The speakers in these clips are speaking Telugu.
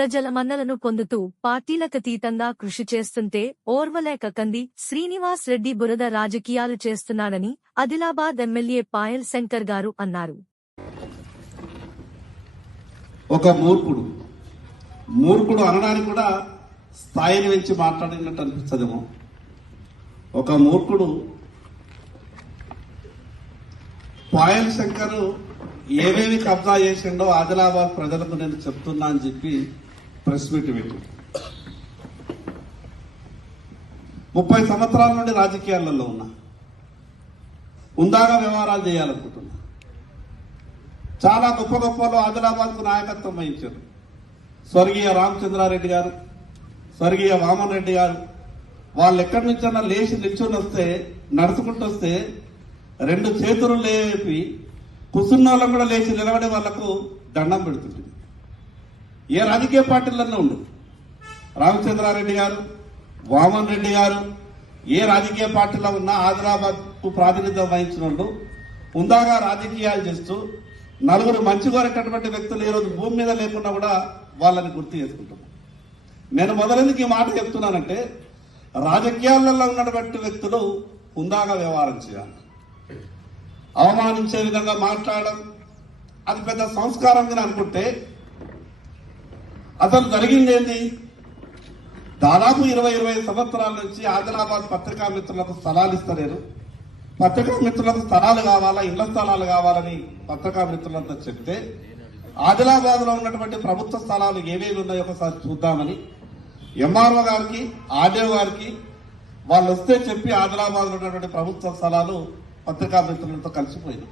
ప్రజల మన్నలను పొందుతూ పార్టీలకతీతంగా కృషి చేస్తుంటే ఓర్వలేక కంది శ్రీనివాస్ రెడ్డి బురద రాజకీయాలు చేస్తున్నాడని ఆదిలాబాద్ ఎమ్మెల్యే పాయల్ శంకర్ గారు అన్నారు. ఒక మూర్ఖుడు. మూర్ఖుడు అనడానికి కూడా స్థాయిని పెంచి మాట్లాడినట్టు అనిపిస్తుందేమో. ఒక మూర్ఖుడు. పాయల్ శంకర్ ఏమేమి కబ్జా చేసిండో ఆదిలాబాద్ ప్రజలకు నేను చెప్తున్నా అని చెప్పి ప్రెస్ మీట్ పెట్టి ముప్పై సంవత్సరాల నుండి రాజకీయాలలో ఉన్నా ఉందాగా వ్యవహారాలు చేయాలనుకుంటున్నా చాలా గొప్ప గొప్పలో ఆదిలాబాద్కు నాయకత్వం వహించారు. స్వర్గీయ రామచంద్రారెడ్డి గారు స్వర్గీయ వామన్ రెడ్డి గారు వాళ్ళు ఎక్కడి నుంచైనా లేచి నిల్చొని వస్తే నడుచుకుంటూ వస్తే రెండు చేతులు లేపి కుసున్న వాళ్ళం కూడా లేచి నిలబడే వాళ్ళకు దండం పెడుతుంది ఏ రాజకీయ పార్టీలన్నా ఉండు. రామచంద్రారెడ్డి గారు వామన్ రెడ్డి గారు ఏ రాజకీయ పార్టీలో ఉన్నా ఆదిలాబాద్కు ప్రాతినిధ్యం వహించిన వాళ్ళు ఉందాగా రాజకీయాలు చేస్తూ నలుగురు మంచి కోరేటటువంటి వ్యక్తులు ఈ రోజు భూమి మీద లేకుండా కూడా వాళ్ళని గుర్తు చేసుకుంటున్నాం నేను మొదలెందుకు ఈ మాట చెప్తున్నానంటే రాజకీయాలలో ఉన్నటువంటి వ్యక్తులు హుందాగా వ్యవహారం చేయాలి. అవమానించే విధంగా మాట్లాడడం అది పెద్ద సంస్కారం అనుకుంటే అసలు జరిగింది ఏంది? దాదాపు ఇరవై ఇరవై సంవత్సరాల నుంచి ఆదిలాబాద్ పత్రికా మిత్రులకు స్థలాలు ఇస్తలేరు. పత్రికా మిత్రులకు స్థలాలు కావాలా ఇళ్ళ స్థలాలు కావాలని పత్రికా మిత్రులంతా చెప్తే ఆదిలాబాద్లో ఉన్నటువంటి ప్రభుత్వ స్థలాలు ఏవేవి ఉన్నాయో ఒకసారి చూద్దామని ఎంఆర్ఓ గారికి ఆర్డీఓ గారికి వాళ్ళు వస్తే చెప్పి ఆదిలాబాద్లో ఉన్నటువంటి ప్రభుత్వ స్థలాలు పత్రికా మిత్రులతో కలిసిపోయినాయి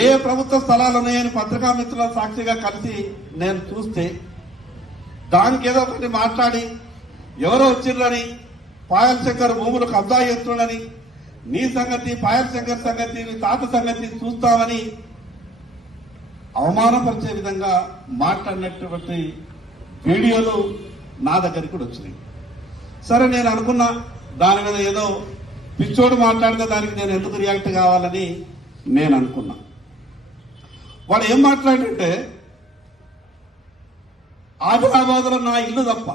ఏ ప్రభుత్వ స్థలాలు ఉన్నాయని పత్రికా మిత్రుల సాక్షిగా కలిసి నేను చూస్తే దానికి ఏదో ఒకటి మాట్లాడి ఎవరో వచ్చిండ్రని పాయల్ శంకర్ భూములు కబ్జా చేస్తుండని నీ సంగతి పాయల్ శంకర్ సంగతి నీ తాత సంగతి చూస్తామని అవమానపరిచే విధంగా మాట్లాడినటువంటి వీడియోలు నా దగ్గరికి కూడా వచ్చినాయి. సరే నేను అనుకున్నా దాని మీద ఏదో పిచ్చోడు మాట్లాడితే దానికి నేను ఎందుకు రియాక్ట్ కావాలని నేను అనుకున్నా. వాడు ఏం మాట్లాడంటే ఆదిలాబాద్లో నా ఇల్లు తప్ప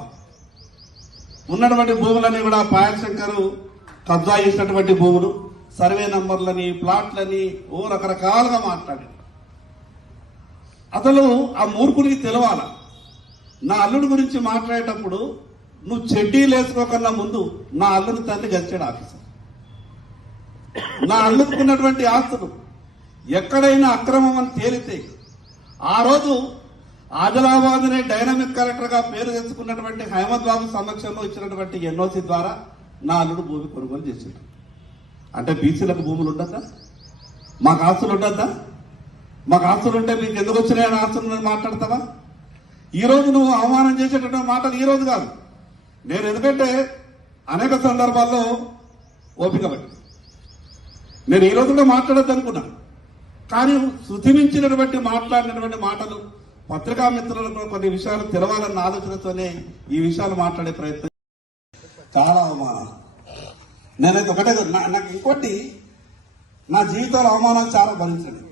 ఉన్నటువంటి భూములని కూడా పాయల్శంకర్ కబ్జా చేసినటువంటి భూములు సర్వే నంబర్లని ప్లాట్లని ఓ రకరకాలుగా మాట్లాడి అతను ఆ మూర్ఖుడికి తెలవాల. నా అల్లుడి గురించి మాట్లాడేటప్పుడు నువ్వు చెడ్డీ వేసుకోకన్నా ముందు నా అల్లుడి తండ్రి గచ్చాడు ఆఫీసర్. నా అల్లుకున్నటువంటి ఆస్తులు ఎక్కడైనా అక్రమం అని తేలితే ఆ రోజు ఆదిలాబాద్ అనే డైనమిక్ కలెక్టర్గా పేరు తెచ్చుకున్నటువంటి హైమద్ బాబు సమక్షంలో ఇచ్చినటువంటి ఎన్ఓసి ద్వారా నా అల్లుడు భూమి కొనుగోలు చేసిండు. అంటే బీసీలకు భూములు ఉండద్దా? మాకు ఆస్తులు ఉండద్దా? మాకు ఆస్తులు ఉంటే మీకు ఎందుకు వచ్చినాయని ఆస్తులు మాట్లాడతావా? ఈ రోజు నువ్వు అవమానం చేసేటటువంటి మాటలు ఈ రోజు కాదు. నేను ఎందుకంటే అనేక సందర్భాల్లో ఓపిక పట్టి నేను ఈ రోజు కూడా మాట్లాడద్దు కానీ శృతిమించినటువంటి మాట్లాడినటువంటి మాటలు పత్రికా మిత్రులకు కొన్ని విషయాలు తెలవాలన్న ఆలోచనతోనే ఈ విషయాలు మాట్లాడే ప్రయత్నం. చాలా అవమానం నేనైతే ఒకటే నాకు ఇంకోటి నా జీవితంలో అవమానం చాలా భరించండి.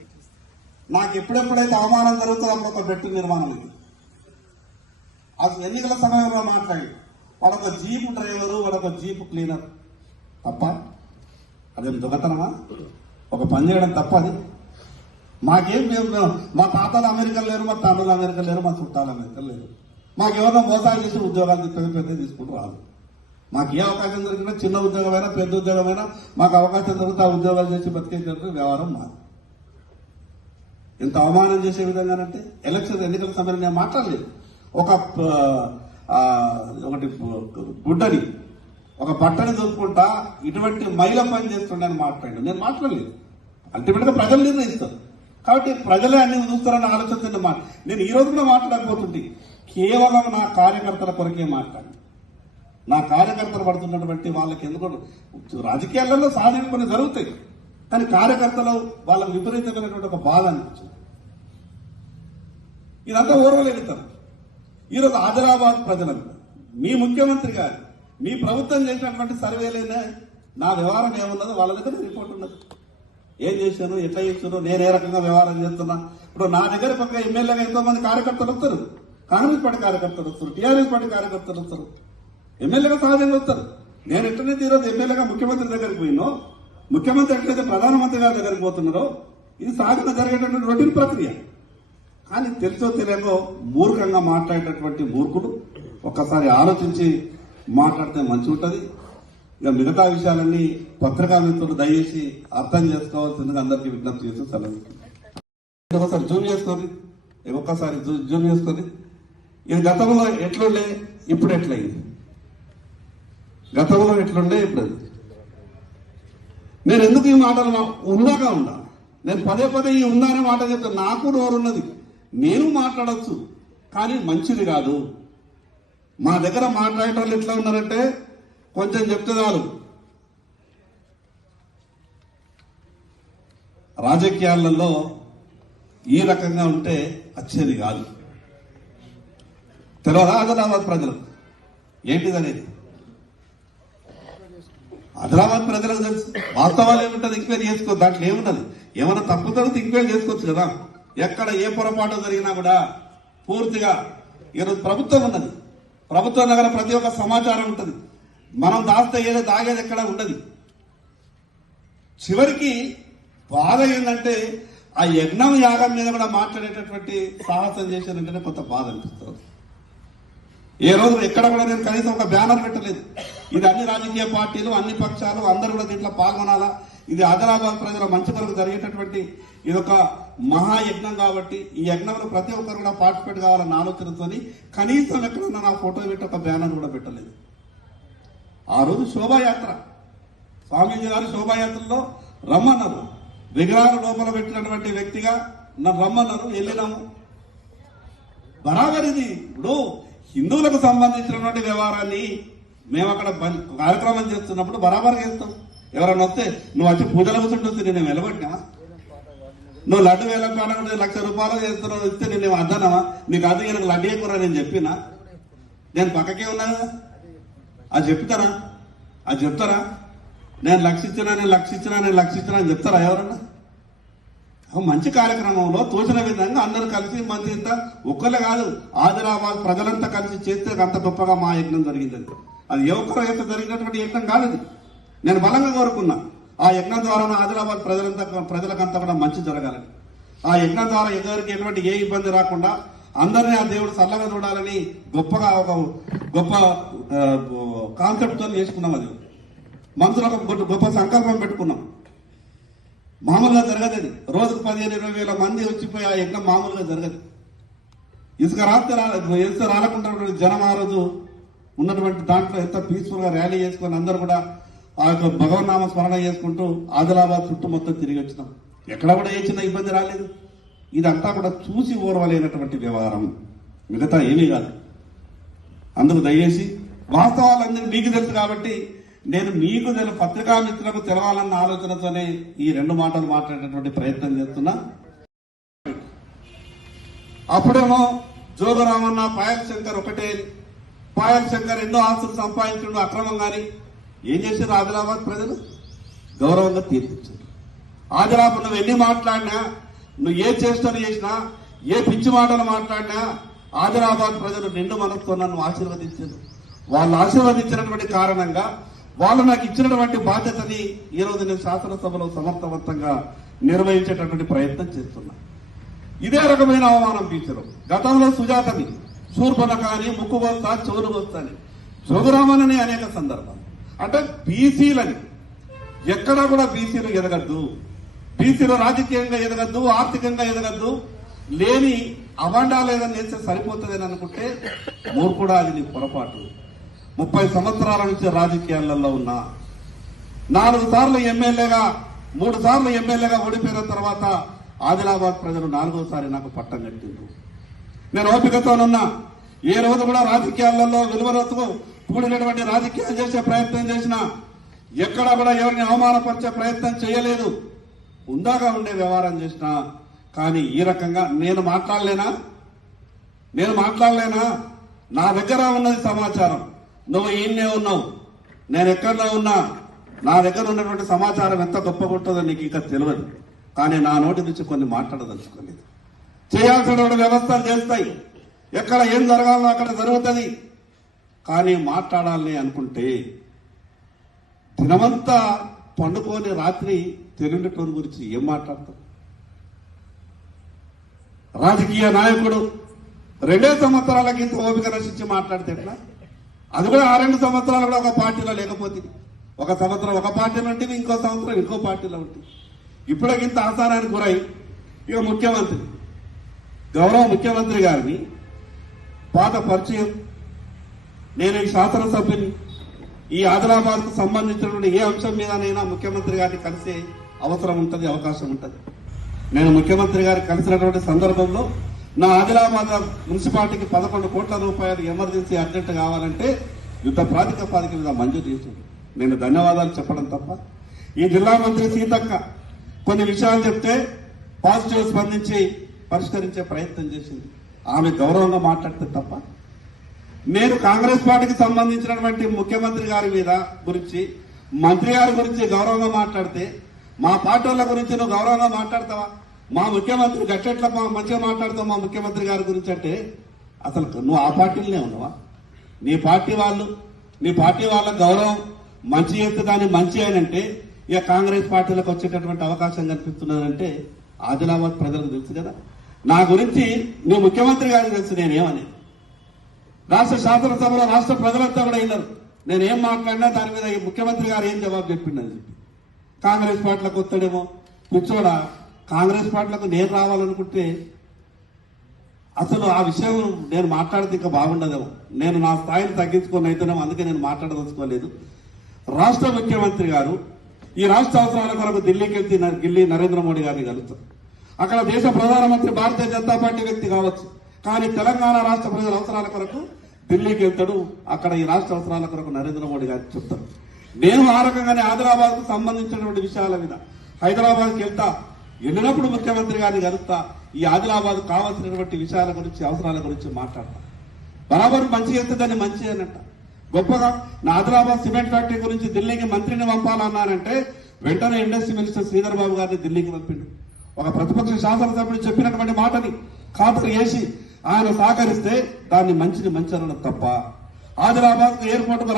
నాకు ఎప్పుడెప్పుడైతే అవమానం జరుగుతుందో అప్పుడు ఒక బెట్టు నిర్మాణం ఇది. అసలు ఎన్నికల సమయంలో మాట్లాడి వాడొక జీపు డ్రైవరు వాడొక జీపు క్లీనర్. తప్ప అదేం దొంగతనమా? ఒక పని చేయడం తప్ప అది. మాకేం మేము మేము- మా తాతలు అమెరికా లేరు మా తాతలు అమెరికా లేరు మా చుట్టాలు అమెరికా లేరు. మాకు మోసాలు చేసి ఉద్యోగాలు పెద్ద పెద్ద తీసుకుంటూ రాదు. మాకు ఏ అవకాశం దొరికినా చిన్న ఉద్యోగమైనా పెద్ద ఉద్యోగమైనా మాకు అవకాశం దొరికితే ఆ ఉద్యోగాలు చేసి బతికేటట్టు వ్యవహారం మాది. ఇంత అవమానం చేసే విధంగానంటే ఎలక్షన్ ఎన్నికల సమయంలో నేను మాట్లాడలేదు. ఒక ఒకటి గుడ్డని ఒక బట్టని దొరుకుంటా ఇటువంటి మైల పని చేస్తుండని మాట్లాడాను. నేను మాట్లాడలేదు. అల్టిమేట్గా ప్రజలు నిర్ణయిస్తారు. కాబట్టి ప్రజలే అన్ని వదులుతారని ఆలోచన మాట మా- నేను ఈ రోజు కూడా మాట్లాడకపోతుంది కేవలం నా కార్యకర్తల కొరకే మాట్లాడి. నా కార్యకర్తలు పడుతున్నటువంటి వాళ్ళకి ఎందుకు రాజకీయాలలో సహజంగా కొన్ని జరుగుతాయి. కానీ కార్యకర్తలు వాళ్ళకు విపరీతమైనటువంటి ఒక బాధ అనిపించింది. ఇదంతా ఓర్వలేగుతారు ఈరోజు ఆదిలాబాద్ ప్రజలకు మీ ముఖ్యమంత్రి గారు మీ ప్రభుత్వం చేసినటువంటి సర్వేలైనా నా వ్యవహారం ఏమున్నదో వాళ్ళ దగ్గర రిపోర్ట్ ఉన్నది. ఏం చేశాను ఎట్లా చేస్తున్నారు నేను ఏ రకంగా వ్యవహారం చేస్తున్నా? ఇప్పుడు నా దగ్గర పక్క ఎమ్మెల్యేగా ఎంతో మంది కార్యకర్తలు వస్తారు. కాంగ్రెస్ పార్టీ కార్యకర్తలు వస్తారు. టీఆర్ఎస్ పార్టీ కార్యకర్తలు వస్తారు. ఎమ్మెల్యేగా సహజంగా వస్తారు. నేను ఎట్లనైతే ఈరోజు ఎమ్మెల్యేగా ముఖ్యమంత్రి దగ్గరికి పోయినో ముఖ్యమంత్రి ఎట్లయితే ప్రధానమంత్రి గారి దగ్గరికి పోతున్నారో ఇది సహజంగా జరిగేటటువంటి రొటీన్ ప్రక్రియ. కానీ తెలుసో తెలియదో మూర్ఖంగా మాట్లాడేటటువంటి మూర్ఖుడు ఒక్కసారి ఆలోచించి మాట్లాడితే మంచి ఉంటుంది. ఇక మిగతా విషయాలన్నీ పత్రికా మిత్రులు దయచేసి అర్థం చేసుకోవాల్సిందిగా అందరికీ విజ్ఞప్తి చేస్తూ సెలవు ఒకసారి జూమ్ చేసుకోండి ఒక్కసారి జూమ్ చేసుకోండి ఇది గతంలో ఎట్లుండే ఇప్పుడు ఎట్లయింది? గతంలో ఎట్లుండే ఇప్పుడు నేను ఎందుకు ఈ మాటలు మా- ఉందాగా ఉండా? నేను పదే పదే ఈ ఉందా అనే మాట చెప్తే నాకు నోరున్నది. నేను మాట్లాడొచ్చు కానీ మంచిది కాదు. మా దగ్గర మాట్లాడే వాళ్ళు ఎట్లా ఉన్నారంటే కొంచెం చెప్తే చాలు. రాజకీయాలలో ఈ రకంగా ఉంటే వచ్చేది కాదు. తెలియదా ఆదిలాబాద్ ప్రజలు? ఏంటిదనేది? ఆదిలాబాద్ ప్రజలకు తెలుసు. వాస్తవాలు ఏముంటది? ఎంక్వైరీ చేసుకోవచ్చు దాంట్లో ఏమున్నది ఏమైనా తప్పు జరిగితే ఎంక్వైరీ చేసుకోవచ్చు కదా. ఎక్కడ ఏ పొరపాటు జరిగినా కూడా పూర్తిగా ఈరోజు ప్రభుత్వం ఉన్నది. ప్రభుత్వం దగ్గర ప్రతి ఒక్క సమాచారం ఉంటుంది. మనం దాస్తే ఏదో దాగేది ఎక్కడ ఉండదు. చివరికి బాధ ఏంటంటే ఆ యజ్ఞం యాగం మీద కూడా మాట్లాడేటటువంటి సాహసం చేశారంటేనే కొంత బాధ అనిపిస్తుంది. ఏ రోజు ఎక్కడ కూడా నేను కనీసం ఒక బ్యానర్ పెట్టలేదు. ఇది అన్ని రాజకీయ పార్టీలు అన్ని పక్షాలు అందరూ కూడా దీంట్లో పాల్గొనాలా? ఇది ఆదిలాబాద్ ప్రజల మంచి కొరకు జరిగేటటువంటి ఇది ఒక మహాయజ్ఞం కాబట్టి ఈ యజ్ఞంలో ప్రతి ఒక్కరు కూడా పార్టిసిపేట్ కావాలన్న ఆలోచనతోని కనీసం ఎక్కడన్నా నా ఫోటో పెట్టి ఒక బ్యానర్ కూడా పెట్టలేదు. ఆ రోజు శోభాయాత్ర. స్వామీజీ గారు శోభాయాత్రలో రమ్మన్నారు. విగ్రహాలు లోపల పెట్టినటువంటి వ్యక్తిగా నన్ను రమ్మన్నారు. వెళ్ళినాము. బరాబరిది. ఇప్పుడు హిందువులకు సంబంధించినటువంటి వ్యవహారాన్ని మేము అక్కడ కార్యక్రమం చేస్తున్నప్పుడు బరాబర్ చేస్తాం. ఎవరైనా వస్తే నువ్వు వచ్చి పూజలు కూర్చుంటుంది నేను వెలబట్టినా నువ్వు లడ్డు వేల కాడ లక్ష రూపాయలు చేస్తున్నావు ఇస్తే నేను అద్దనమా నీకు అది ఈయనకు లడ్డు ఎక్కువ నేను చెప్పినా? నేను పక్కకే ఉన్నా అది చెప్తారా? అది చెప్తారా? నేను లక్షించినా నేను లక్షించినా నేను లక్షించినా అని చెప్తారా ఎవరన్నా? మంచి కార్యక్రమంలో తోచిన విధంగా అందరూ కలిసి మంది ఇంత ఒక్కలే కాదు ఆదిలాబాద్ ప్రజలంతా కలిసి చేస్తే అంత గొప్పగా మా యజ్ఞం జరిగింది. అది. అది ఏ ఒక్కరు జరిగినటువంటి యజ్ఞం కాదు నేను బలంగా కోరుకున్నా ఆ యజ్ఞం ద్వారా ఆదిలాబాద్ ప్రజలంతా ప్రజలకంతా కూడా మంచి జరగాలని. ఆ యజ్ఞం ద్వారా ఎదురికి ఎటువంటి ఏ ఇబ్బంది రాకుండా అందరినీ ఆ దేవుడు చల్లగా చూడాలని గొప్పగా ఒక గొప్ప కాన్సెప్ట్తో చేసుకున్నాం అది. మనసులో ఒక గొప్ప- సంకల్పం పెట్టుకున్నాం. మామూలుగా జరగదు అది. రోజుకు పదిహేను ఇరవై వేల మంది వచ్చిపోయి ఆ యజ్ఞం మామూలుగా జరగదు. ఇసుక రాత్రి రాలేదు ఇసుక రాలకుండా జనం ఆ రోజు ఉన్నటువంటి దాంట్లో ఎంత పీస్ఫుల్గా ర్యాలీ చేసుకొని అందరూ కూడా ఆ యొక్క భగవన్నామ స్మరణ చేసుకుంటూ ఆదిలాబాద్ చుట్టూ మొత్తం తిరిగి వచ్చినాం. ఎక్కడ కూడా ఏ చిన్న ఇబ్బంది రాలేదు. ఇదంతా కూడా చూసి ఓర్వలేనటువంటి వ్యవహారం. మిగతా ఏమీ కాదు. అందుకు దయచేసి వాస్తవాలన్నీ మీకు తెలుసు కాబట్టి నేను మీకు తెలు పత్రికా మిత్రులకు తెలవాలన్న ఆలోచనతోనే ఈ రెండు మాటలు మాట్లాడేటువంటి ప్రయత్నం చేస్తున్నా. అప్పుడేమో జోగరామన్న పాయల్ శంకర్ ఒకటే పాయల్ శంకర్ ఎన్నో ఆస్తులు సంపాదించడం అక్రమంగాని ఏం చేశారు ఆదిలాబాద్ ప్రజలు? గౌరవంగా తీర్పించారు ఆదిలాబాద్ నువ్వు ఎన్ని మాట్లాడినా నువ్వు ఏ చేష్టలు చేసినా ఏ పిచ్చి మాటలు మాట్లాడినా ఆదిలాబాద్ ప్రజలు నిండు మనసుతో నన్ను ఆశీర్వదించారు. వాళ్ళు ఆశీర్వదించినటువంటి కారణంగా వాళ్ళు నాకు ఇచ్చినటువంటి బాధ్యతని ఈ రోజు నేను శాసనసభలో సమర్థవంతంగా నిర్వహించేటటువంటి ప్రయత్నం చేస్తున్నా. ఇదే రకమైన అవమానం టీచరు గతంలో సుజాతని శూర్పణక అని ముక్కుబోస్తా చెవులు అని జోగురామనని అనేక సందర్భాలు. అంటే బీసీలని ఎక్కడా కూడా బీసీలు ఎదగద్దు. బీసీలో రాజకీయంగా ఎదగద్దు ఆర్థికంగా ఎదగద్దు లేని అవాండాలు ఏదైనా చేస్తే సరిపోతుందని అనుకుంటే మూర్ఖుడా అది నీ పొరపాటు. ముప్పై సంవత్సరాల నుంచి రాజకీయాలలో ఉన్నా నాలుగు సార్లు ఎమ్మెల్యేగా మూడు సార్లు ఎమ్మెల్యేగా ఓడిపోయిన తర్వాత ఆదిలాబాద్ ప్రజలు నాలుగోసారి నాకు పట్టం కట్టిండ్రు. నేను ఓపికతోనున్నా ఏ రోజు కూడా రాజకీయాలలో విలువలతో కూడినటువంటి రాజకీయాలు చేసే ప్రయత్నం చేసినా ఎక్కడ కూడా ఎవరిని అవమానపరిచే ప్రయత్నం చేయలేదు. ఉందాగా ఉండే వ్యవహారం చేసినా కానీ ఈ రకంగా నేను మాట్లాడలేనా? నేను మాట్లాడలేనా? నా దగ్గర ఉన్నది సమాచారం. నువ్వు ఈయన్నే ఉన్నావు. నేను ఎక్కడో ఉన్నా. నా దగ్గర ఉన్నటువంటి సమాచారం ఎంత గొప్ప ఉంటుందో నీకు ఇంకా తెలియదు. కానీ నా నోటి నుంచి కొన్ని మాట్లాడదలుచుకోలేదు. చేయాల్సిన వ్యవస్థలు చేస్తాయి. ఎక్కడ ఏం జరగాలో అక్కడ జరుగుతుంది. కానీ మాట్లాడాలని అనుకుంటే దినమంతా పండుకొని రాత్రి తెలియనటువంటి గురించి ఏం మాట్లాడతాం? రాజకీయ నాయకుడు రెండే సంవత్సరాలకి ఇంత ఓపిక నశించి మాట్లాడితే ఎట్లా? అది కూడా ఆ రెండు సంవత్సరాలు కూడా ఒక పార్టీలో లేకపోతే ఒక సంవత్సరం ఒక పార్టీలో ఉంటుంది ఇంకో సంవత్సరం ఇంకో పార్టీలో ఉంటుంది ఇప్పుడే ఇంత ఆసారానికి గురై ఇక ముఖ్యమంత్రి గౌరవ ముఖ్యమంత్రి గారిని పాత పరిచయం. నేను ఈ శాసనసభ్యుని ఈ ఆదిలాబాద్కు సంబంధించినటువంటి ఏ అంశం మీదనైనా ముఖ్యమంత్రి గారిని కలిసే అవసరం ఉంటుంది అవకాశం ఉంటుంది. నేను ముఖ్యమంత్రి గారు కలిసినటువంటి సందర్భంలో నా ఆదిలాబాద్ మున్సిపాలిటీకి పదకొండు కోట్ల రూపాయలు ఎమర్జెన్సీ అర్జెంట్ కావాలంటే యుద్ధ ప్రాతిపదిక మీద మంజూరు చేసింది నేను ధన్యవాదాలు చెప్పడం తప్ప. ఈ జిల్లా మంత్రి సీతక్క కొన్ని విషయాలు చెప్తే పాజిటివ్ స్పందించి పరిష్కరించే ప్రయత్నం చేసింది. ఆమె గౌరవంగా మాట్లాడితే తప్ప. నేను కాంగ్రెస్ పార్టీకి సంబంధించినటువంటి ముఖ్యమంత్రి గారి మీద గురించి మంత్రి గారి గురించి గౌరవంగా మాట్లాడితే మా పార్టీల గురించి నువ్వు గౌరవంగా మాట్లాడతావా? మా ముఖ్యమంత్రి గట్టెట్లా మా మంచిగా మాట్లాడతావు మా ముఖ్యమంత్రి గారి గురించి అంటే అసలు నువ్వు ఆ పార్టీలనే ఉన్నావా? నీ పార్టీ వాళ్ళు నీ పార్టీ వాళ్ళ గౌరవం మంచి చేస్తే దాన్ని మంచి అంటే ఇక కాంగ్రెస్ పార్టీలకు వచ్చేటటువంటి అవకాశం కనిపిస్తున్నదంటే ఆదిలాబాద్ ప్రజలకు తెలుసు కదా. నా గురించి నువ్వు ముఖ్యమంత్రి గారికి తెలుసు నేనేమని. రాష్ట్ర శాసనసభలో రాష్ట్ర ప్రజలంతా కూడా అయినారు నేను ఏం మాట్లాడినా దాని మీద ఈ ముఖ్యమంత్రి గారు ఏం జవాబు చెప్పిండని చెప్పి. కాంగ్రెస్ పార్టీలకు వస్తాడేమో. కూర్చోడా? కాంగ్రెస్ పార్టీలకు నేను రావాలనుకుంటే అసలు ఆ విషయం నేను మాట్లాడితే ఇంకా బాగుండదేమో. నేను నా స్థాయిని తగ్గించుకొని అయితేనేమో అందుకే నేను మాట్లాడదలుచుకోలేదు. రాష్ట్ర ముఖ్యమంత్రి గారు ఈ రాష్ట్ర అవసరాల కొరకు ఢిల్లీకి వెళ్తే ఢిల్లీ నరేంద్ర మోడీ గారిని కలుస్తారు. అక్కడ దేశ ప్రధానమంత్రి భారతీయ జనతా పార్టీ వ్యక్తి కావచ్చు. కానీ తెలంగాణ రాష్ట్ర ప్రజల అవసరాల కొరకు ఢిల్లీకి వెళ్తాడు. అక్కడ ఈ రాష్ట్ర అవసరాల కొరకు నరేంద్ర మోడీ గారికి చెప్తారు. నేను ఆ రకంగానే ఆదిలాబాద్కు సంబంధించినటువంటి విషయాల మీద హైదరాబాద్కి వెళ్తా వెళ్ళినప్పుడు ముఖ్యమంత్రి గారిని కలుస్తా ఈ ఆదిలాబాద్ కావాల్సినటువంటి విషయాల గురించి అవసరాల గురించి మాట్లాడతా. బరాబర్ మంచి చేస్తే దాన్ని మంచి అనంట. గొప్పగా నా ఆదిలాబాద్ సిమెంట్ ఫ్యాక్టరీ గురించి ఢిల్లీకి మంత్రిని పంపాలన్నానంటే వెంటనే ఇండస్ట్రీ మినిస్టర్ శ్రీధర్ బాబు గారిని ఢిల్లీకి పంపిండు. ఒక ప్రతిపక్ష శాసనసభ్యుడు చెప్పినటువంటి మాటని ఖాతరు చేసి ఆయన సహకరిస్తే దాన్ని మంచిని మంచి అనడం తప్ప. ఆదిలాబాద్ ఎయిర్పోర్ట్కు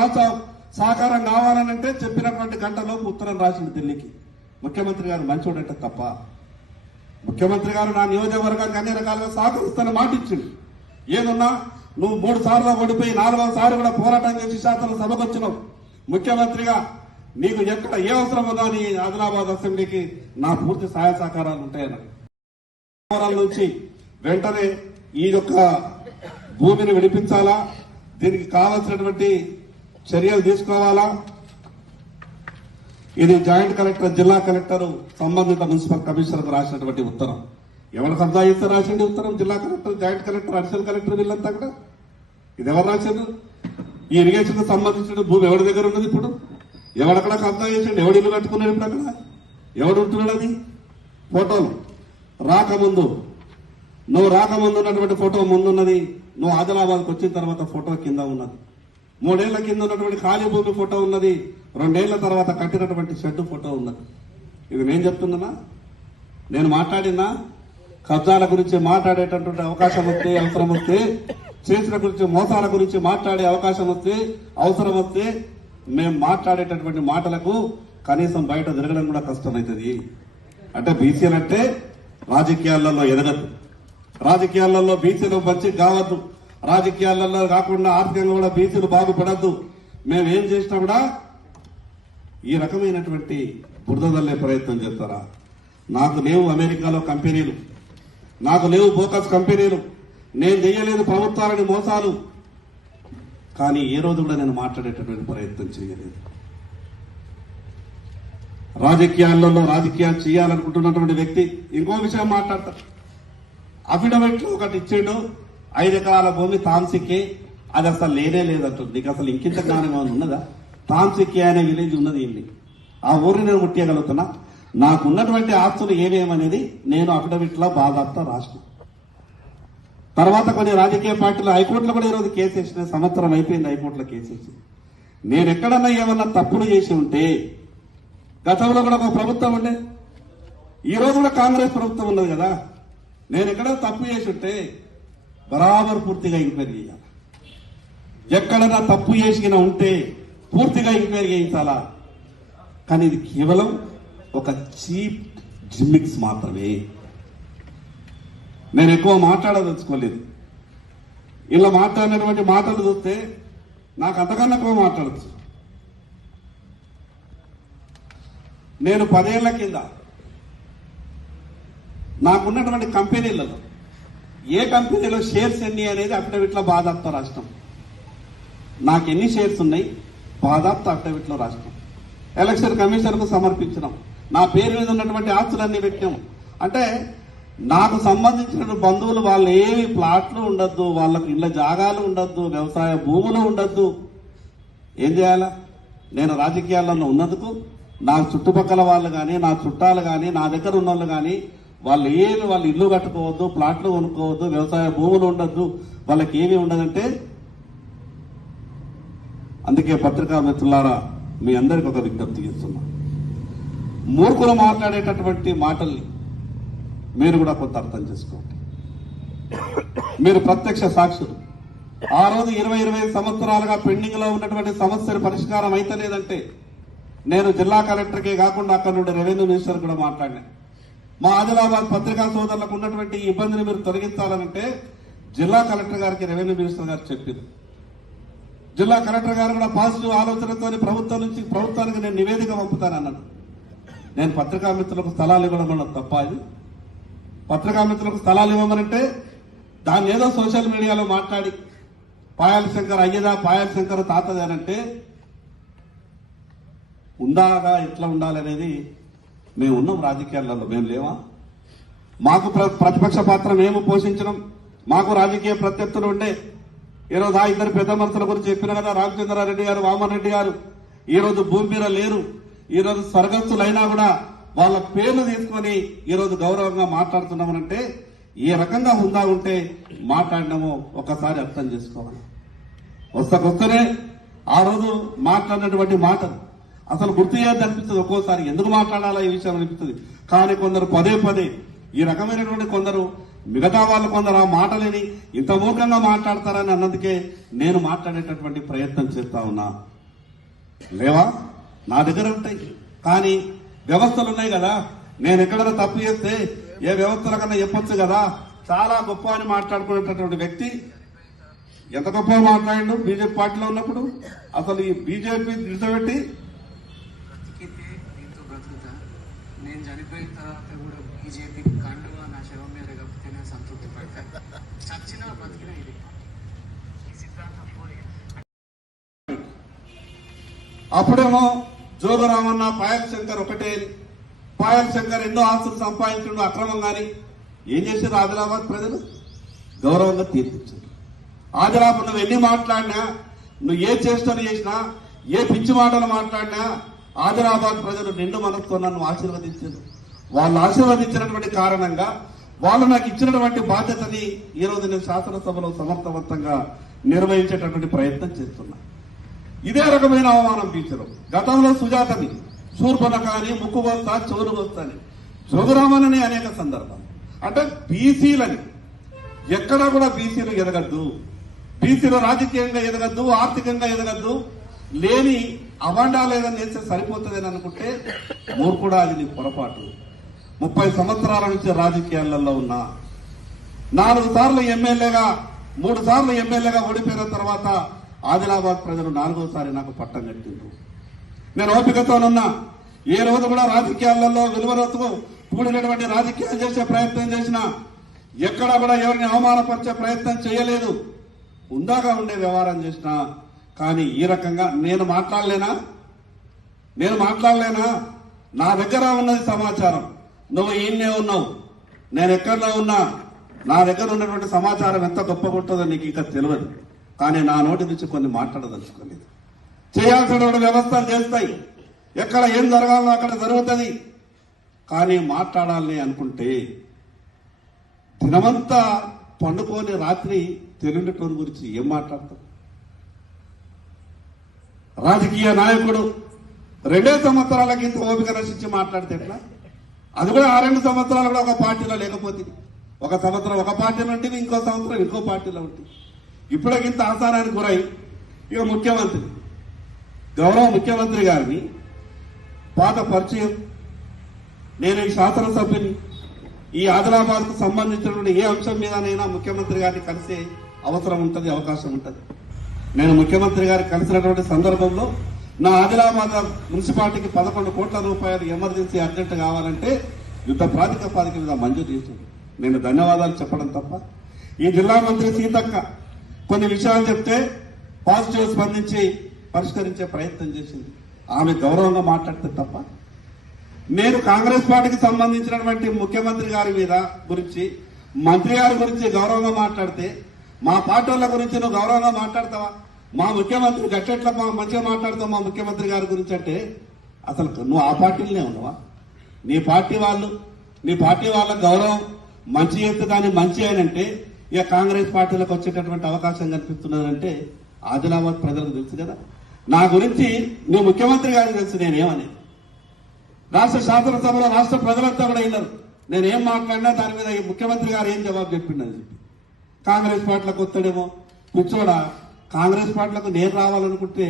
సహకారం కావాలనంటే చెప్పినటువంటి గంటలోపు ఉత్తరం రాసింది ఢిల్లీకి. ముఖ్యమంత్రి గారు మంచోడంటే తప్ప. ముఖ్యమంత్రి గారు నా నియోజకవర్గానికి అన్ని రకాలుగా సహకరిస్తానని మాట ఇచ్చింది ఏదున్నా నువ్వు మూడు సార్లు ఓడిపోయి నాలుగవ సార్లు కూడా పోరాటం చేసి శాసన సభకు వచ్చినావు. ముఖ్యమంత్రిగా నీకు ఎక్కడ ఏ అవసరం ఉందో నీ ఆదిలాబాద్ అసెంబ్లీకి నా పూర్తి సహాయ సహకారాలు ఉంటాయన్నారు నుంచి వెంటనే ఈ యొక్క భూమిని విడిపించాలా? దీనికి కావలసినటువంటి చర్యలు తీసుకోవాలా? ఇది జాయింట్ కలెక్టర్ జిల్లా కలెక్టర్ సంబంధిత మున్సిపల్ కమిషనర్ రాసినటువంటి ఉత్తరం. ఎవరు సంపాదిస్తే రాసింది ఉత్తరం? జిల్లా collector joint collector additional collector వీళ్ళంతా కూడా. ఇది ఎవరు రాశారు ఈ ఇరిగేషన్కు సంబంధించిన భూమి ఎవరి దగ్గర ఉన్నది ఇప్పుడు? ఎవడక్కడ కబ్జా చేసిండు? ఎవడు ఇల్లు కట్టుకున్నాడు ఇప్పుడు అక్కడ? ఎవడు ఉంటున్నాడు అది? ఫోటోలు. రాకముందు. నువ్వు రాకముందు ఉన్నటువంటి ఫోటో ముందున్నది. నువ్వు ఆదిలాబాద్కి వచ్చిన తర్వాత ఫోటో కింద ఉన్నది. మూడేళ్ళ కింద ఉన్నటువంటి ఖాళీ భూమి ఫోటో ఉన్నది. రెండేళ్ళ తర్వాత కట్టినటువంటి షెడ్ ఫోటో ఉన్నది. ఇది నేను చెప్తున్నానా నేను మాట్లాడినా కబ్జాల గురించి మాట్లాడేటటువంటి అవకాశం వస్తే అవసరం వస్తే చేసిన గురించి మోసాల గురించి మాట్లాడే అవకాశం వస్తే అవసరం వస్తే మేము మాట్లాడేటటువంటి మాటలకు కనీసం బయట తిరగడం కూడా కష్టమవుతుంది అంటే బీసీలు అంటే రాజకీయాలలో ఎదగదు రాజకీయాలలో బీసీలు మంచి కావద్దు. రాజకీయాలలో కాకుండా ఆర్థికంగా కూడా బీసీలు బాగుపడద్దు. మేమేం ఏం చేసినా కూడా ఈ రకమైనటువంటి బురదల్లే ప్రయత్నం చేస్తారా? నాకు లేవు అమెరికాలో కంపెనీలు. నాకు లేవు బోకస్ కంపెనీలు. నేను చేయలేదు ప్రభుత్వాలని మోసాలు. కానీ ఏ రోజు కూడా నేను మాట్లాడేటటువంటి ప్రయత్నం చేయలేదు. రాజకీయాలలో రాజకీయాలు చేయాలనుకుంటున్నటువంటి వ్యక్తి ఇంకో విషయం మాట్లాడతారు అఫిడవిట్లు ఒకటి ఇచ్చిండు. ఐదు ఎకరాల భూమి తాంసిక్కి అది అసలు లేనే లేదంటుంది. నీకు అసలు ఇంకింత జ్ఞానం ఏమైనా ఉన్నదా? తాంసిక్కి అనే విలేజ్ ఉన్నది ఏంటి ఆ ఊరిని నేను నాకు నాకున్నటువంటి ఆస్తులు ఏమేమనేది నేను అఫిడవిట్లో లో రాసిన. తర్వాత కొన్ని రాజకీయ పార్టీలు హైకోర్టులో కూడా ఈరోజు కేసు వేసిన సంవత్సరం అయిపోయింది హైకోర్టులో కేసు వేసి. నేను ఎక్కడన్నా ఏమన్నా తప్పులు చేసి ఉంటే గతంలో కూడా ఒక ప్రభుత్వం ఉండే. ఈ రోజు కూడా కాంగ్రెస్ ప్రభుత్వం ఉన్నది కదా. నేను ఎక్కడ తప్పు చేసి ఉంటే బరాబర్ పూర్తిగా ఎంక్వైరీ చేయాలి. ఎక్కడన్నా తప్పు చేసిన ఉంటే పూర్తిగా ఎంక్వైరీ చేయించాలా? కానీ ఇది కేవలం ఒక చీప్ జిమ్మిక్స్ మాత్రమే. నేను ఎక్కువ మాట్లాడదలుచుకోలేదు. ఇలా మాట్లాడినటువంటి మాటలు చూస్తే నాకు అంతకన్నా ఎక్కువ మాట్లాడచ్చు. నేను పదేళ్ళ కింద నాకున్నటువంటి కంపెనీలలో ఏ కంపెనీలో షేర్స్ ఎన్ని అనేది అఫిడవిట్లో బాధాప్త రాష్ట్రం. నాకు ఎన్ని షేర్స్ ఉన్నాయి? బాధాప్త అఫిడవిట్లో రాష్ట్రం. ఎలక్షన్ కమిషన్కు సమర్పించడం. నా పేరు మీద ఉన్నటువంటి ఆస్తులన్నీ పెట్టాం అంటే నాకు సంబంధించిన బంధువులు వాళ్ళు ఏమి ప్లాట్లు ఉండొద్దు వాళ్ళకు ఇళ్ళ జాగాలు ఉండొద్దు వ్యవసాయ భూములు ఉండొద్దు. ఏం చేయాలా? నేను రాజకీయాల్లో ఉన్నందుకు నా చుట్టుపక్కల వాళ్ళు కానీ నా చుట్టాలు కానీ నా దగ్గర ఉన్న వాళ్ళు కానీ వాళ్ళు ఏమి వాళ్ళు ఇల్లు కట్టుకోవద్దు ప్లాట్లు కొనుక్కోవద్దు వ్యవసాయ భూములు ఉండద్దు వాళ్ళకి ఏమి ఉండదంటే అందుకే పత్రికా మిత్రులారా మీ అందరికి ఒక విజ్ఞప్తి చేస్తున్నా. మూర్ఖులు మాట్లాడేటటువంటి మాటల్ని మీరు కూడా కొంత అర్థం చేసుకోండి. మీరు ప్రత్యక్ష సాక్షులు. ఆ రోజు ఇరవై ఇరవై సంవత్సరాలుగా పెండింగ్లో ఉన్నటువంటి సమస్యలు పరిష్కారం అయితలేదంటే నేను జిల్లా కలెక్టర్కే కాకుండా అక్కడ నుండి రెవెన్యూ మినిస్టర్ కూడా మాట్లాడినా. మా ఆదిలాబాద్ పత్రికా సోదరులకు ఉన్నటువంటి ఇబ్బందిని మీరు తొలగించాలనంటే జిల్లా కలెక్టర్ గారికి రెవెన్యూ మినిస్టర్ గారు చెప్పింది. జిల్లా కలెక్టర్ గారు కూడా పాజిటివ్ ఆలోచనతో ప్రభుత్వం నుంచి ప్రభుత్వానికి నేను నివేదిక పంపుతానన్నాడు. నేను పత్రికా మిత్రులకు స్థలాలు ఇవ్వడం తప్ప అది. పత్రికా మిత్రులకు స్థలాలు ఇవ్వమనంటే దాన్ని ఏదో సోషల్ మీడియాలో మాట్లాడి పాయాల శంకర్ అయ్యదా పాయాల శంకర్ తాతది ఉందాగా ఎట్లా ఉండాలనేది మేము ఉన్నాం రాజకీయాలలో మేము లేవా? మాకు ప్ర- ప్రతిపక్ష పాత్ర మేము పోషించడం మాకు రాజకీయ ప్రత్యర్థులు ఉండే ఈరోజు ఆ ఇద్దరు పెద్ద మనుషుల గురించి చెప్పిన కదా రామచంద్రారెడ్డి గారు వామన్ రెడ్డి గారు ఈరోజు భూమి మీద లేరు ఈ రోజు స్వర్గస్థులైనా కూడా వాళ్ళ పేర్లు తీసుకొని ఈ రోజు గౌరవంగా మాట్లాడుతున్నామనంటే ఏ రకంగా హుందా ఉంటే మాట్లాడినామో ఒకసారి అర్థం చేసుకోవాలి. వస్తకొస్తేనే ఆ రోజు మాట్లాడినటువంటి మాటలు అసలు గుర్తు చేయద్దు అనిపిస్తుంది ఒక్కోసారి. ఎందుకు మాట్లాడాలా ఈ విషయం అనిపిస్తుంది. కానీ కొందరు పదే పదే ఈ రకమైనటువంటి కొందరు మిగతా వాళ్ళు కొందరు ఆ మాటలేని ఇంత మూర్ఖంగా మాట్లాడతారని అన్నందుకే నేను మాట్లాడేటటువంటి ప్రయత్నం చేస్తా ఉన్నా. లేవా? నా దగ్గర ఉంటాయి. కానీ వ్యవస్థలు ఉన్నాయి కదా. నేను ఎక్కడైనా తప్పు చేస్తే ఏ వ్యవస్థల కన్నా చెప్పొచ్చు కదా. చాలా గొప్ప అని మాట్లాడుకునేటటువంటి వ్యక్తి ఎంత గొప్ప మాట్లాడిండు? బీజేపీ పార్టీలో ఉన్నప్పుడు అసలు ఈ బీజేపీ నిలబెట్టి చనిపోయిన తర్వాత కూడా బీజేపీ కండుగా నా శవం మీద కప్పితేనే సంతృప్తి పడతా చచ్చిన బతికిన ఇది. ఈ సిద్ధాంతం అప్పుడేమో జోగరామన్న పాయల్ శంకర్ ఒకటే. పాయల్ శంకర్ ఎన్నో ఆస్తులు సంపాదించడం అక్రమంగాని ఏం చేశారు ఆదిలాబాద్ ప్రజలు? గౌరవంగా తీర్పించారు ఆదిలాబాద్ నువ్వు ఎన్ని మాట్లాడినా నువ్వు ఏ చేష్టలు చేసినా ఏ పిచ్చి మాటలు మాట్లాడినా ఆదిలాబాద్ ప్రజలు నిండు మనసుతో నన్ను ఆశీర్వదించారు. వాళ్ళు ఆశీర్వదించినటువంటి కారణంగా వాళ్ళు నాకు ఇచ్చినటువంటి బాధ్యతని ఈ నేను శాసనసభలో సమర్థవంతంగా నిర్వహించేటటువంటి ప్రయత్నం చేస్తున్నా. ఇదే రకమైన అవమానం టీచరు గతంలో సుజాతని శూర్పణక అని ముక్కుబోస్తా చెవులు బోస్తని జోగురామనని అనేక సందర్భాలు. అంటే బీసీలని ఎక్కడా కూడా బీసీలు ఎదగద్దు. బీసీలు రాజకీయంగా ఎదగద్దు ఆర్థికంగా ఎదగద్దు. లేని అవాండాలు ఏదైనా చేస్తే సరిపోతుందని అనుకుంటే మూర్ఖుడా అది నీ పొరపాటు. ముప్పై సంవత్సరాల నుంచి రాజకీయాలలో ఉన్నా నాలుగు సార్లు ఎమ్మెల్యేగా మూడు సార్లు ఎమ్మెల్యేగా ఓడిపోయిన తర్వాత ఆదిలాబాద్ ప్రజలు నాలుగోసారి నాకు పట్టం కట్టిండ్రు. నేను ఓపికతోనున్నా ఏ రోజు కూడా రాజకీయాలలో విలువలతో కూడినటువంటి రాజకీయాలు చేసే ప్రయత్నం చేసినా ఎక్కడ కూడా ఎవరిని అవమానపరిచే ప్రయత్నం చేయలేదు. ఉందాగా ఉండే వ్యవహారం చేసిన కానీ ఈ రకంగా నేను మాట్లాడలేనా? నేను మాట్లాడలేనా? నా దగ్గర ఉన్నది సమాచారం. నువ్వు ఈయన్నే ఉన్నావు. నేను ఎక్కడో ఉన్నా. నా దగ్గర ఉన్నటువంటి సమాచారం ఎంత గొప్ప ఉంటుందో నీకు ఇంకా తెలియదు. కానీ నా నోటి నుంచి కొన్ని మాట్లాడదలుచుకోలేదు. చేయాల్సినటువంటి వ్యవస్థలు చేస్తాయి. ఎక్కడ ఏం జరగాలో అక్కడ జరుగుతుంది. కానీ మాట్లాడాలని అనుకుంటే దినమంతా పండుకొని రాత్రి తెలియటోని గురించి ఏం మాట్లాడతాం రాజకీయ నాయకుడు రెండే సంవత్సరాలకి కింద ఓపిక రచించి మాట్లాడితే ఎట్లా? అది కూడా ఆ రెండు సంవత్సరాలు కూడా ఒక పార్టీలో లేకపోతే ఒక సంవత్సరం ఒక పార్టీలో ఉంటే ఇంకో సంవత్సరం ఇంకో పార్టీలో ఉంటుంది ఇప్పుడే ఇంత ఆసారానికి గురై ఇక ముఖ్యమంత్రి గౌరవ ముఖ్యమంత్రి గారిని పాత పరిచయం. నేను ఈ శాసనసభ్యుని ఈ ఆదిలాబాద్కు సంబంధించినటువంటి ఏ అంశం మీదనైనా ముఖ్యమంత్రి గారిని కలిసే అవసరం ఉంటుంది అవకాశం ఉంటుంది. నేను ముఖ్యమంత్రి గారిని కలిసినటువంటి సందర్భంలో నా ఆదిలాబాద్ మున్సిపాలిటీకి పదకొండు కోట్ల రూపాయలు ఎమర్జెన్సీ అర్జెంట్ కావాలంటే యుద్ధ ప్రాతిపదిక మీద మంజూరు చేసింది నేను ధన్యవాదాలు చెప్పడం తప్ప. ఈ జిల్లా మంత్రి సీతక్క కొన్ని విషయాలు చెప్తే పాజిటివ్ స్పందించి పరిష్కరించే ప్రయత్నం చేసింది. ఆమె గౌరవంగా మాట్లాడితే తప్ప. నేను కాంగ్రెస్ పార్టీకి సంబంధించినటువంటి ముఖ్యమంత్రి గారి మీద గురించి మంత్రి గారి గురించి గౌరవంగా మాట్లాడితే మా పార్టీ వాళ్ళ గురించి నువ్వు గౌరవంగా మాట్లాడతావా? మా ముఖ్యమంత్రి గట్టెట్ల మా మంచిగా మాట్లాడతావు మా ముఖ్యమంత్రి గారి గురించి అంటే అసలు నువ్వు ఆ పార్టీలనే ఉన్నావా? నీ పార్టీ వాళ్ళు నీ పార్టీ వాళ్ళ గౌరవం మంచి చేస్తే దాన్ని మంచి అంటే ఇక కాంగ్రెస్ పార్టీలకు వచ్చేటటువంటి అవకాశం కనిపిస్తున్నదంటే ఆదిలాబాద్ ప్రజలకు తెలుసు కదా. నా గురించి నీ ముఖ్యమంత్రి గారికి తెలుసు నేనేమని. రాష్ట్ర శాసనసభలో రాష్ట్ర ప్రజలంతా కూడా విన్నారు. నేను ఏం మాట్లాడినా దాని మీద ఈ ముఖ్యమంత్రి గారు ఏం జవాబు చెప్పిండని చెప్పి. కాంగ్రెస్ పార్టీలకు వస్తాడేమో కూర్చోడా కాంగ్రెస్ పార్టీలకు నేను రావాలనుకుంటే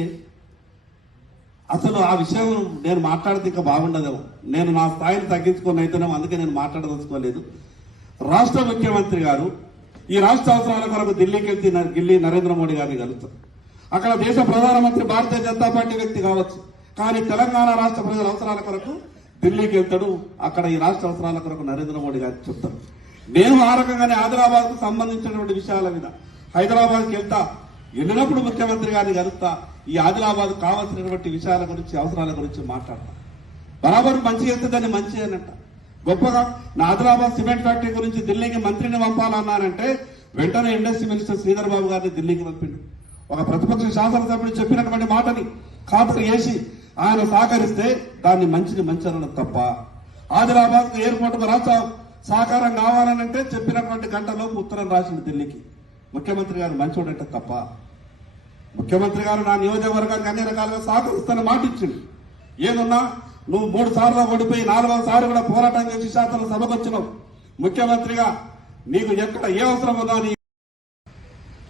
అసలు ఆ విషయం నేను మాట్లాడితే ఇంకా బాగుండదేమో నేను నా స్థాయిని తగ్గించుకొని అయితేనేమో అందుకే నేను మాట్లాడదలుచుకోలేదు. రాష్ట్ర ముఖ్యమంత్రి గారు ఈ రాష్ట్ర అవసరాల కొరకు ఢిల్లీకి వెళ్తే ఢిల్లీ నరేంద్ర మోడీ గారిని కలుస్తారు. అక్కడ దేశ ప్రధానమంత్రి భారతీయ జనతా పార్టీ వ్యక్తి కావచ్చు. కానీ తెలంగాణ రాష్ట్ర ప్రజల అవసరాల కొరకు ఢిల్లీకి వెళ్తాడు. అక్కడ ఈ రాష్ట్ర అవసరాల కొరకు నరేంద్ర మోడీ గారు చెప్తారు. నేను ఆ రకంగానే ఆదిలాబాద్కు సంబంధించినటువంటి విషయాల మీద హైదరాబాద్కి వెళ్తా. వెళ్ళినప్పుడు ముఖ్యమంత్రి గారిని కలుస్తా ఈ ఆదిలాబాద్ కావాల్సినటువంటి విషయాల గురించి అవసరాల గురించి మాట్లాడతా. బరాబర్ మంచి చేస్తే దాన్ని మంచి అనంట గొప్పగా నా ఆదిలాబాద్ సిమెంట్ ఫ్యాక్టరీ గురించి ఢిల్లీకి మంత్రిని పంపాలన్నానంటే వెంటనే ఇండస్ట్రీ మినిస్టర్ శ్రీధర్ బాబు గారిని ఢిల్లీకి పంపిండు. ఒక ప్రతిపక్ష శాసనసభ్యుడు చెప్పినటువంటి మాటని ఖాతరు చేసి ఆయన సహకరిస్తే దాన్ని మంచిని మంచి అనడం తప్ప. ఆదిలాబాద్ ఎయిర్పోర్ట్ రాష్ట్ర సహకారం కావాలనంటే చెప్పినటువంటి గంటలోపు ఉత్తరం రాసింది ఢిల్లీకి. ముఖ్యమంత్రి గారు మంచోడంటే తప్ప. ముఖ్యమంత్రి గారు నా నియోజకవర్గానికి అన్ని రకాలుగా సహకరిస్తానని మాట ఇచ్చింది. ఏదున్నా నువ్వు మూడు సార్లు ఓడిపోయి నాలుగవ సార్లు కూడా పోరాటం చేసి శాసన సభకు వచ్చినావు. ముఖ్యమంత్రిగా నీకు ఎక్కడ ఏ అవసరం ఉందో నీ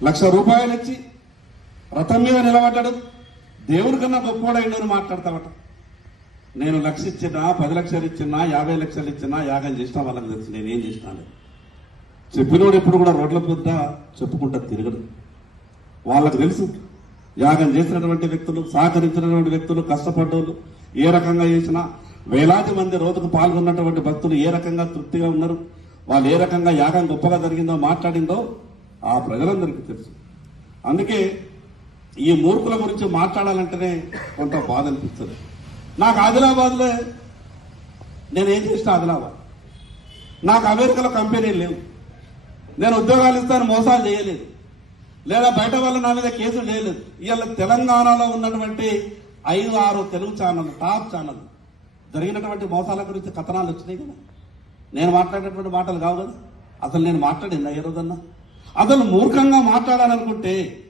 లక్ష రూపాయలు ఇచ్చి రథం మీద నిలబడ్డాడు. దేవుడి కన్నా గొప్పోడైండు అని మాట్లాడతావట. నేను లక్ష ఇచ్చినా పది లక్షలు ఇచ్చినా యాభై లక్షలు ఇచ్చినా యాగం చేసినా వాళ్ళకి తెలుసు నేనేం చేసినాను చెప్పినోడు ఎప్పుడు కూడా రోడ్ల పెద్ద చెప్పుకుంటా తిరగడు. వాళ్ళకు తెలుసు యాగం చేసినటువంటి వ్యక్తులు సహకరించినటువంటి వ్యక్తులు కష్టపడ్డోళ్ళు ఏ రకంగా చేసినా వేలాది మంది రోజుకు పాల్గొన్నటువంటి భక్తులు ఏ రకంగా తృప్తిగా ఉన్నారు వాళ్ళు ఏ రకంగా యాగం గొప్పగా జరిగిందో మాట్లాడిందో ఆ ప్రజలందరికీ తెలుసు. అందుకే ఈ మూర్ఖుల గురించి మాట్లాడాలంటేనే కొంత బాధ అనిపిస్తుంది. నాకు ఆదిలాబాద్లో నేనేం చేసిన ఆదిలాబాద్. నాకు అమెరికాలో కంపెనీలు లేవు. నేను ఉద్యోగాలు ఇస్తాను మోసాలు చేయలేదు. లేదా బయట వాళ్ళు నా మీద కేసులు చేయలేదు ఇవాళ తెలంగాణలో ఉన్నటువంటి ఐదు ఆరు తెలుగు ఛానల్ టాప్ ఛానల్ జరిగినటువంటి మోసాల గురించి కథనాలు వచ్చినాయి కదా. నేను మాట్లాడేటువంటి మాటలు కావు కదా. అసలు నేను మాట్లాడిందా ఏ రోజన్నా? అసలు మూర్ఖంగా మాట్లాడాలనుకుంటే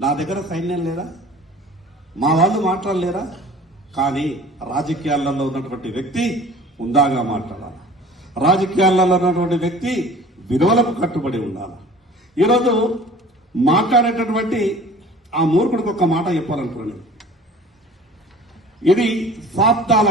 నా దగ్గర సైన్యం లేదా? మా వాళ్ళు మాట్లాడలేరా? కానీ రాజకీయాలలో ఉన్నటువంటి వ్యక్తి ఉందాగా మాట్లాడాలి? రాజకీయాలలో ఉన్నటువంటి వ్యక్తి విలువలకు కట్టుబడి ఉండాలి? ఈరోజు మాట్లాడేటటువంటి ఆ మూర్ఖుడికి ఒక మాట చెప్పాలనుకున్నాను ఇది సాప్తాల